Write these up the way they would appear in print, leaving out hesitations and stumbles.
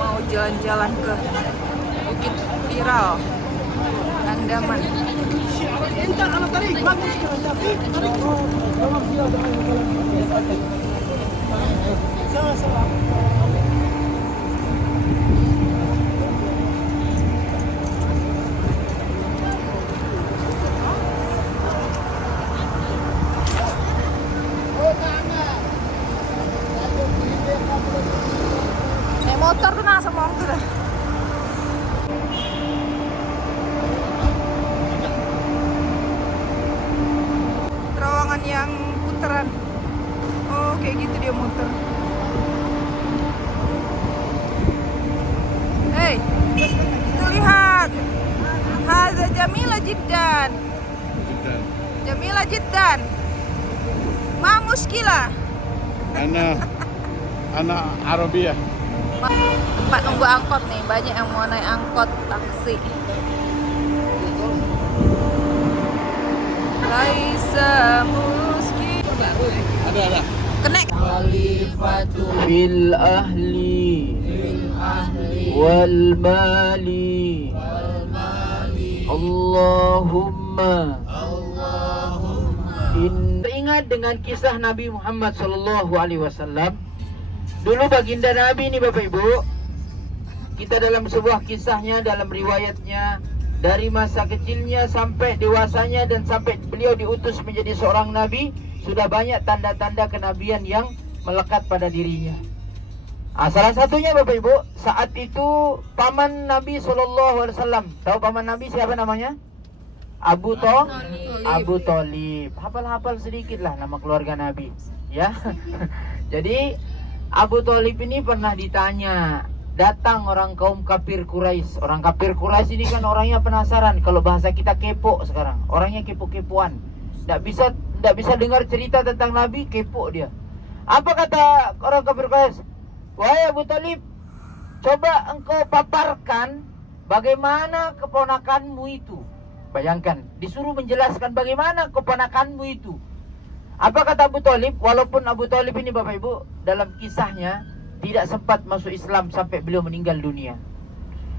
mau jalan-jalan ke Bukit Viral, Andaman. Naik motor tuh nasa motor dah. Terowongan yang putaran. Oh, kayak gitu dia muter. Hei, tuh lihat. Hadza Jamila jiddan. Jamila jiddan. Ma muskilah. Anak Arabia. Tempat nunggu angkot nih, banyak yang mau naik angkot taksi. Laisa muski. Ada. Kenek. fil ahli wal mali Allahumma Teringat dengan kisah Nabi Muhammad Sallallahu Alaihi Wasallam. Dulu baginda Nabi ini Bapak Ibu, kita dalam sebuah kisahnya, dalam riwayatnya, dari masa kecilnya sampai dewasanya dan sampai beliau diutus menjadi seorang Nabi, sudah banyak tanda-tanda kenabian yang melekat pada dirinya. Salah satunya Bapak Ibu, saat itu paman Nabi Sallallahu Alaihi Wasallam. Tahu paman Nabi siapa namanya? Abu Thalib. Hafal-hafal sedikit lah nama keluarga Nabi, ya. Jadi Abu Thalib ini pernah ditanya, datang orang kaum kafir Quraisy. Orang kafir Quraisy ini kan orangnya penasaran, kalau bahasa kita kepo sekarang. Orangnya kepo-kepoan. Tidak bisa dengar cerita tentang Nabi, kepo dia. Apa kata orang kafir Quraisy? Wahai Abu Thalib, coba engkau paparkan bagaimana keponakanmu itu. Bayangkan, disuruh menjelaskan bagaimana keponakanmu itu. Apa kata Abu Thalib? Walaupun Abu Thalib ini Bapak Ibu dalam kisahnya tidak sempat masuk Islam sampai beliau meninggal dunia.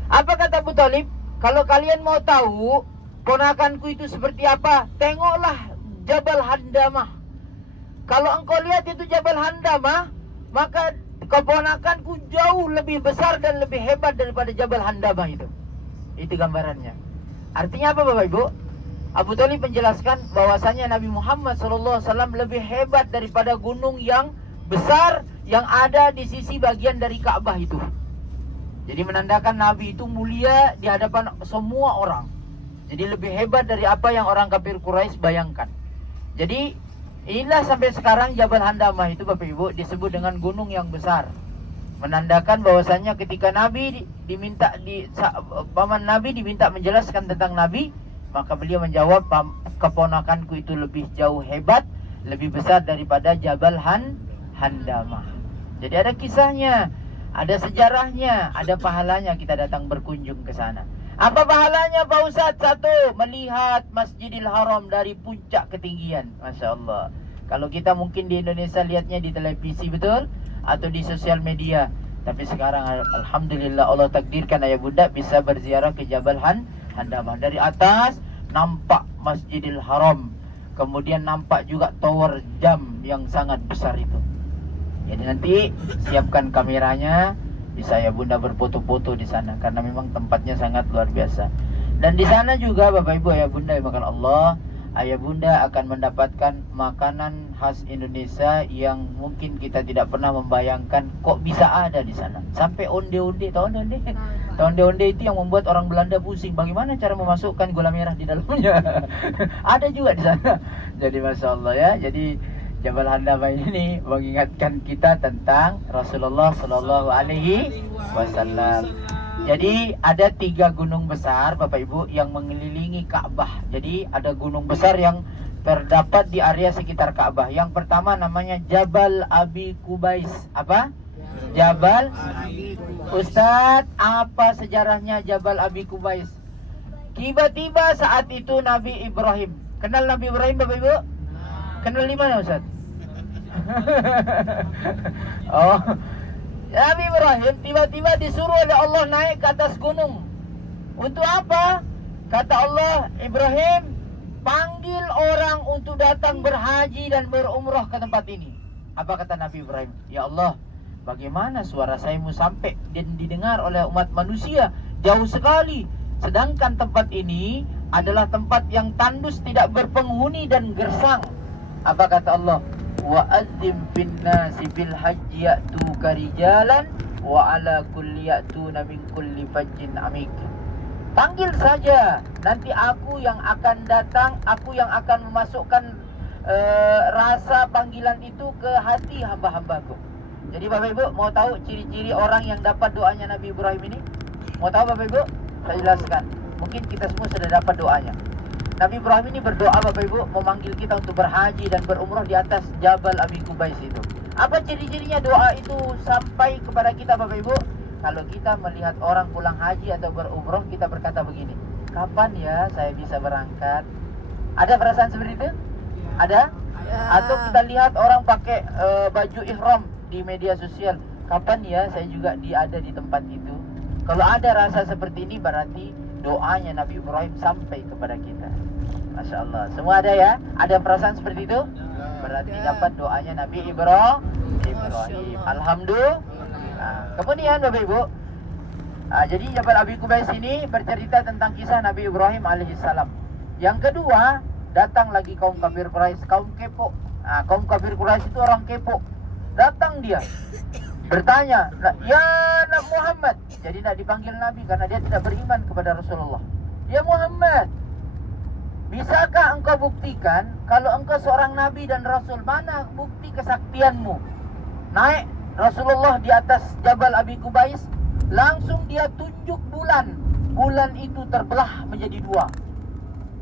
Apa kata Abu Thalib? Kalau kalian mau tahu ponakanku itu seperti apa, tengoklah Jabal Handamah. Kalau engkau lihat itu Jabal Handamah, maka keponakanku jauh lebih besar dan lebih hebat daripada Jabal Handamah itu. Itu gambarannya. Artinya apa Bapak Ibu? Abu Thalib menjelaskan bahwasanya Nabi Muhammad SAW lebih hebat daripada gunung yang besar yang ada di sisi bagian dari Ka'bah itu. Jadi menandakan Nabi itu mulia di hadapan semua orang. Jadi lebih hebat dari apa yang orang kafir Quraisy bayangkan. Jadi inilah sampai sekarang Jabal Handamah itu Bapak Ibu disebut dengan gunung yang besar. Menandakan bahwasanya ketika Nabi paman Nabi diminta menjelaskan tentang Nabi, maka beliau menjawab, keponakanku itu lebih jauh hebat, lebih besar daripada Jabal Handamah. Jadi ada kisahnya, ada sejarahnya, ada pahalanya kita datang berkunjung ke sana. Apa pahalanya Pak Ustadz? Satu, melihat Masjidil Haram dari puncak ketinggian. Masya Allah. Kalau kita mungkin di Indonesia lihatnya di televisi, betul? Atau di sosial media. Tapi sekarang alhamdulillah Allah takdirkan ayah bunda bisa berziarah ke Jabal Handamah. Dari atas nampak Masjidil Haram, kemudian nampak juga tower jam yang sangat besar itu. Jadi nanti siapkan kameranya, bisa ayah bunda berfoto-foto di sana karena memang tempatnya sangat luar biasa. Dan di sana juga Bapak Ibu ayah bunda yang makan Allah, ayah bunda akan mendapatkan makanan khas Indonesia yang mungkin kita tidak pernah membayangkan kok bisa ada di sana. Sampai onde-onde, tahu onde-onde? Tahu onde-onde itu yang membuat orang Belanda pusing. Bagaimana cara memasukkan gula merah di dalamnya? Ada juga di sana. Jadi Masya Allah ya. Jadi Jabal Handamah ini mengingatkan kita tentang Rasulullah Sallallahu Alaihi Wasallam. Jadi ada 3 gunung besar Bapak Ibu yang mengelilingi Ka'bah. Jadi ada gunung besar yang terdapat di area sekitar Ka'bah. Yang pertama namanya Jabal Abi Qubais. Apa? Jabal Ustadz, apa sejarahnya Jabal Abi Qubais? Tiba-tiba saat itu Nabi Ibrahim. Kenal Nabi Ibrahim Bapak Ibu? Kenal di mana Ustadz? Oh, Nabi Ibrahim tiba-tiba disuruh oleh Allah naik ke atas gunung. Untuk apa? Kata Allah, Ibrahim, panggil orang untuk datang berhaji dan berumrah ke tempat ini. Apa kata Nabi Ibrahim? Ya Allah, bagaimana suara sayapmu sampai dan didengar oleh umat manusia jauh sekali, sedangkan tempat ini adalah tempat yang tandus, tidak berpenghuni dan gersang. Apa kata Allah? Wa azzim bin nasi bil hajji ya'tuka rijalan wa ala kulli ya'tuna min kulli fajjin amik. Panggil saja, nanti aku yang akan datang, aku yang akan memasukkan rasa panggilan itu ke hati hamba-hambaku. Jadi Bapak Ibu mau tahu ciri-ciri orang yang dapat doanya Nabi Ibrahim ini? Mau tahu Bapak Ibu? Saya jelaskan. Mungkin kita semua sudah dapat doanya. Nabi Ibrahim ini berdoa Bapak Ibu, memanggil kita untuk berhaji dan berumrah di atas Jabal Abi Qubais itu. Apa ciri-cirinya doa itu sampai kepada kita Bapak Ibu? Kalau kita melihat orang pulang haji atau berumrah, kita berkata begini, kapan ya saya bisa berangkat? Ada perasaan seperti itu? Ada? Atau kita lihat orang pakai baju ihram di media sosial, kapan ya saya juga ada di tempat itu? Kalau ada rasa seperti ini, berarti doanya Nabi Ibrahim sampai kepada kita. Masya Allah. Semua ada ya? Ada perasaan seperti itu? Berarti dapat doanya Nabi Ibrahim. Alhamdulillah. Kemudian Bapak Ibu, jadi Jabal Abi Qubais ini bercerita tentang kisah Nabi Ibrahim alaihissalam. Yang kedua, datang lagi kaum kafir Quraisy, kaum kepo. Kaum kafir Quraisy itu orang kepo. Datang dia bertanya, ya Nabi Muhammad. Jadi tidak dipanggil Nabi karena dia tidak beriman kepada Rasulullah. Ya Muhammad, bisakah engkau buktikan kalau engkau seorang Nabi dan Rasul? Mana bukti kesaktianmu? Naik Rasulullah di atas Jabal Abi Qubais, langsung dia tunjuk bulan. Bulan itu terbelah menjadi dua.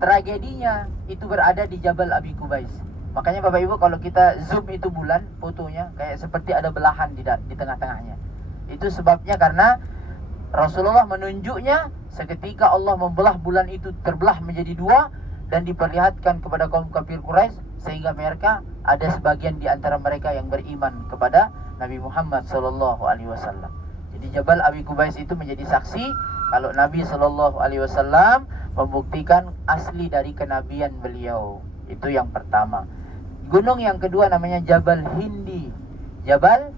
Tragedinya itu berada di Jabal Abi Qubais. Makanya Bapak Ibu kalau kita zoom itu bulan, fotonya kayak seperti ada belahan di tengah-tengahnya. Itu sebabnya karena Rasulullah menunjuknya seketika Allah membelah bulan itu, terbelah menjadi dua dan diperlihatkan kepada kaum kafir Quraisy, sehingga mereka ada sebagian di antara mereka yang beriman kepada Nabi Muhammad SAW. Jadi Jabal Abi Qubais itu menjadi saksi kalau Nabi SAW membuktikan asli dari kenabian beliau. Itu yang pertama. Gunung yang kedua namanya Jabal Hindi. Jabal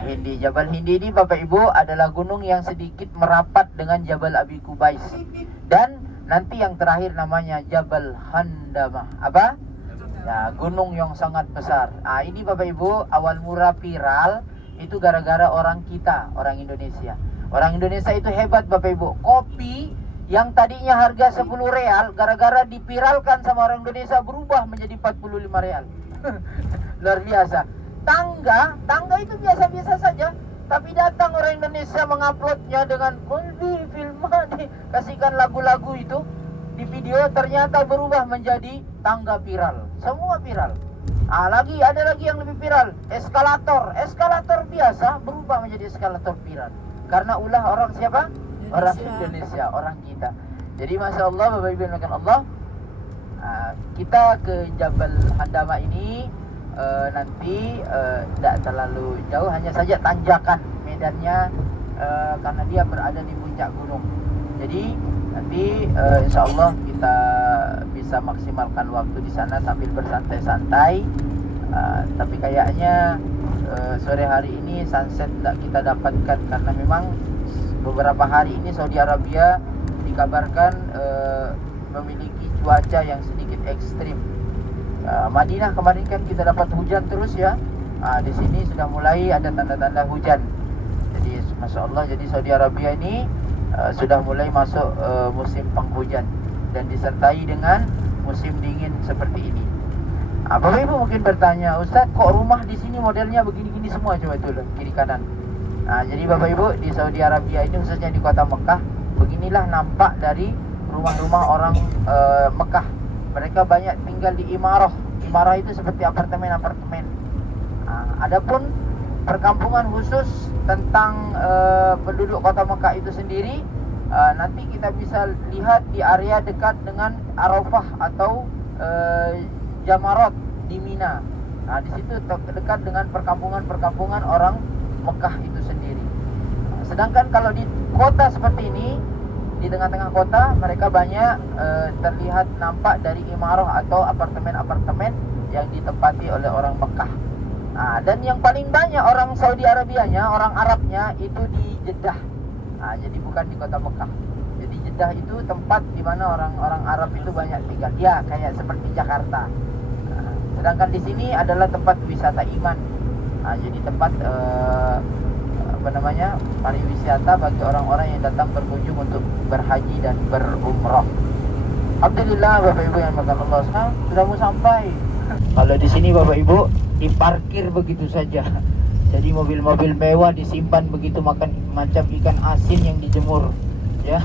Hindi. Jabal Hindi ini Bapak Ibu adalah gunung yang sedikit merapat dengan Jabal Abi Qubais. Dan nanti yang terakhir namanya Jabal Handamah. Apa? Ya, gunung yang sangat besar. Ini Bapak Ibu awal mula viral itu gara-gara orang kita, orang Indonesia. Orang Indonesia itu hebat Bapak Ibu. Kopi yang tadinya harga 10 real, gara-gara dipiralkan sama orang Indonesia berubah menjadi 45 real. Luar biasa. Tangga itu biasa-biasa saja, tapi datang orang Indonesia menguploadnya dengan filmnya, kasihkan lagu-lagu itu di video, ternyata berubah menjadi tangga viral. Semua viral. Ada lagi yang lebih viral, eskalator biasa berubah menjadi eskalator viral. Karena ulah orang siapa? Orang Indonesia, orang kita. Jadi Masya Allah, Bapak Ibu yang Allah, kita ke Jabal Handama ini nanti tidak terlalu jauh, hanya saja tanjakan medannya karena dia berada di puncak gunung. Jadi nanti insya Allah kita bisa maksimalkan waktu di sana sambil bersantai-santai. Tapi kayaknya sore hari ini sunset tidak kita dapatkan karena memang beberapa hari ini Saudi Arabia dikabarkan memiliki cuaca yang sedikit ekstrim. Madinah kemarin kan kita dapat hujan terus ya. Di sini sudah mulai ada tanda-tanda hujan. Jadi Masya Allah, jadi Saudi Arabia ini sudah mulai masuk musim penghujan dan disertai dengan musim dingin seperti ini. Bapak Ibu mungkin bertanya, Ustaz kok rumah di sini modelnya begini-gini semua? Coba itu loh, kiri kanan. Jadi Bapak Ibu di Saudi Arabia ini khususnya di kota Mekah, beginilah nampak dari rumah-rumah orang Mekah. Mereka banyak tinggal di imarah. Imarah itu seperti apartemen-apartemen. Adapun perkampungan khusus tentang penduduk kota Mekah itu sendiri, nanti kita bisa lihat di area dekat dengan Arafah atau Jamarat di Mina. Di situ dekat dengan perkampungan-perkampungan orang Mekah itu sendiri. Sedangkan kalau di kota seperti ini, di tengah-tengah kota, mereka banyak terlihat nampak dari imarah atau apartemen-apartemen yang ditempati oleh orang Mekah. Dan yang paling banyak orang Saudi Arabianya, orang Arabnya itu di Jeddah. Jadi bukan di kota Mekah. Jadi Jeddah itu tempat di mana orang-orang Arab itu banyak tinggal. Ya, kayak seperti Jakarta. Sedangkan di sini adalah tempat wisata iman. Jadi tempat pariwisata bagi orang-orang yang datang berkunjung untuk berhaji dan berumrah. Alhamdulillah Bapak Ibu yang makan Allah, sudah mau sampai. Kalau di sini Bapak Ibu diparkir begitu saja. Jadi mobil-mobil mewah disimpan begitu macam ikan asin yang dijemur, ya.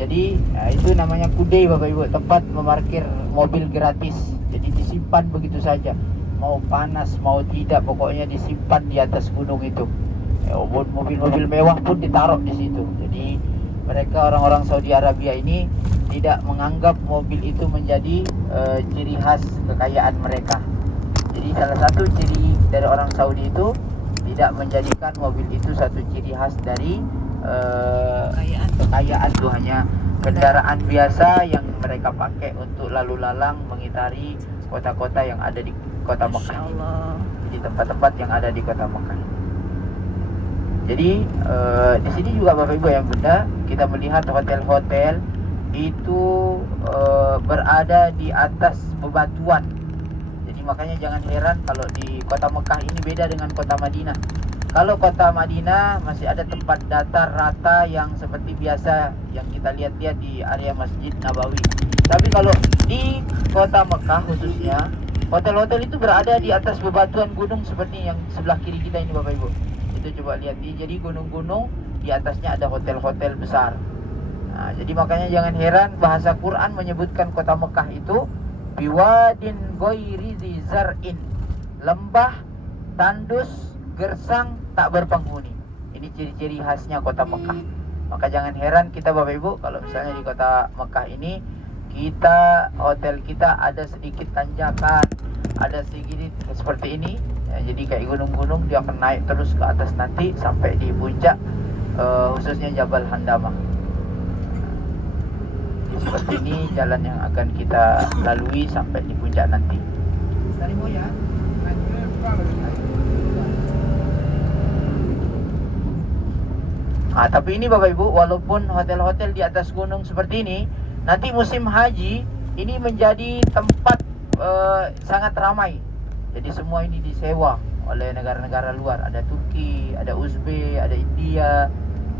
Jadi itu namanya kudai Bapak Ibu, tempat memarkir mobil gratis. Jadi disimpan begitu saja. Mau panas mau tidak, pokoknya disimpan di atas gunung itu. Mobil-mobil mewah pun ditaruh di situ. Jadi mereka orang-orang Saudi Arabia ini tidak menganggap mobil itu menjadi ciri khas kekayaan mereka. Jadi salah satu ciri dari orang Saudi itu tidak menjadikan mobil itu satu ciri khas dari kekayaan itu, hanya kendaraan biasa yang mereka pakai untuk lalu lalang mengitari kota-kota yang ada di kota Mekah. Di tempat-tempat yang ada di kota Mekah. Jadi di sini juga Bapak Ibu yang benda, kita melihat hotel-hotel itu berada di atas bebatuan. Jadi makanya jangan heran kalau di kota Mekah ini beda dengan kota Madinah. Kalau kota Madinah masih ada tempat datar rata yang seperti biasa yang kita lihat-lihat di area Masjid Nabawi. Tapi kalau di kota Mekah khususnya, hotel-hotel itu berada di atas bebatuan gunung seperti yang sebelah kiri kita ini Bapak Ibu. Itu coba lihat, jadi gunung-gunung di atasnya ada hotel-hotel besar. Jadi makanya jangan heran bahasa Quran menyebutkan kota Mekah itu biwadin ghairi dzi zar'in, lembah tandus gersang tak berpenghuni. Ini ciri-ciri khasnya kota Mekah. Maka jangan heran kita Bapak Ibu kalau misalnya di kota Mekah ini hotel kita ada sedikit tanjakan, ada sedikit seperti ini. Jadi kayak gunung-gunung, dia akan naik terus ke atas nanti sampai di puncak, khususnya Jabal Handamah. Jadi seperti ini jalan yang akan kita lalui sampai di puncak nanti. Tapi ini Bapak Ibu, walaupun hotel-hotel di atas gunung seperti ini, nanti musim haji ini menjadi tempat sangat ramai. Jadi semua ini disewa oleh negara-negara luar. Ada Turki, ada Uzbek, ada India,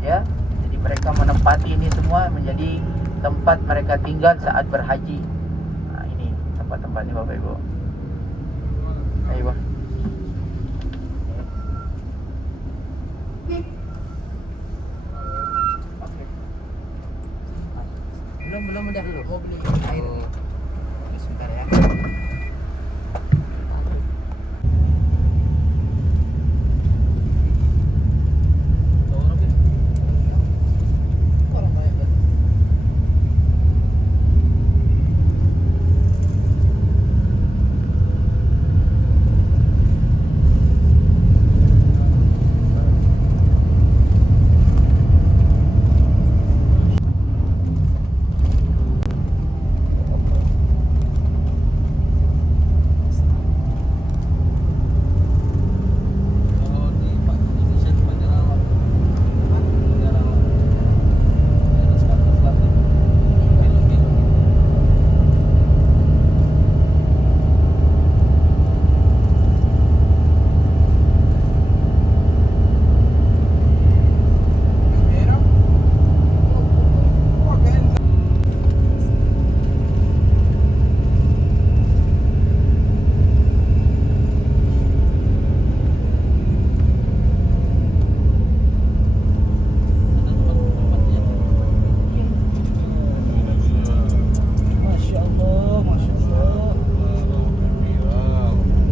ya. Jadi mereka menempati ini semua menjadi tempat mereka tinggal saat berhaji. Ini tempat-tempatnya Bapak Ibu. Ayo Bang. Belum udah dulu. Mau beli air. Sebentar ya.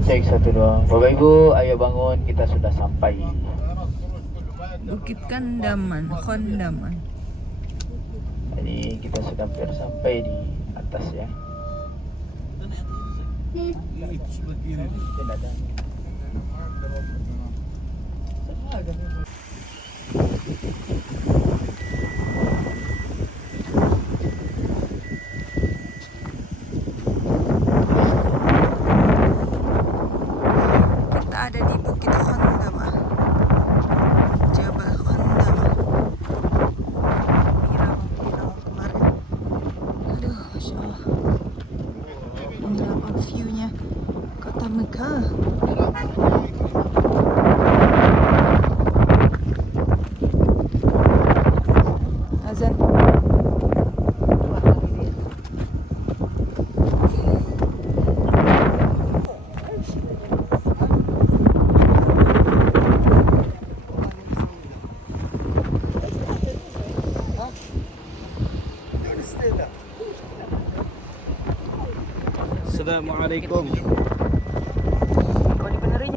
Cek 1 2. Bapak Ibu, ayo bangun, kita sudah sampai. Bukit Kandaman, Kondaman. Jadi kita sudah hampir sampai di atas ya. Kita ada di Bukit Khandama, Jabal Khandama. Pirang kemarin. Aduh, Masya Allah. Inilah apa view-nya kota Mekah. Azan. Assalamualaikum. Kau dibenerin.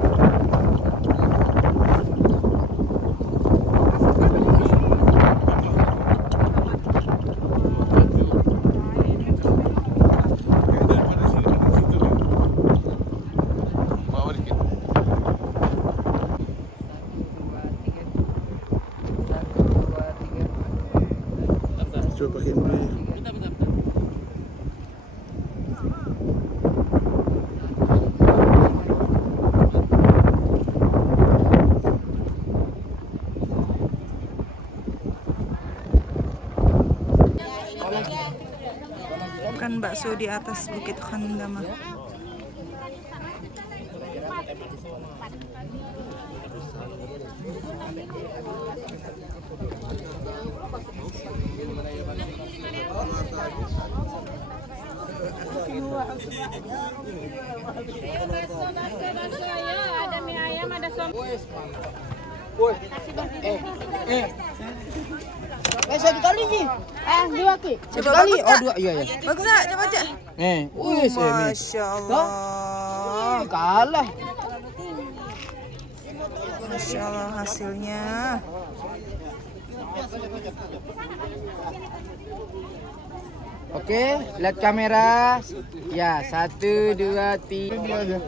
Bawa dikit. Coba pakai dulu. Makan bakso di atas Bukit Khandama. Bakso ya, ada mie ayam, ada som. Satu kali Ji. Dua ki. Coba bagus Oh, tak? dua. Iya, iya. Bagus tak? Coba cek. Masya Allah. Kalah. Masya Allah hasilnya. Oke, lihat kamera. Ya, 1, 2, 3.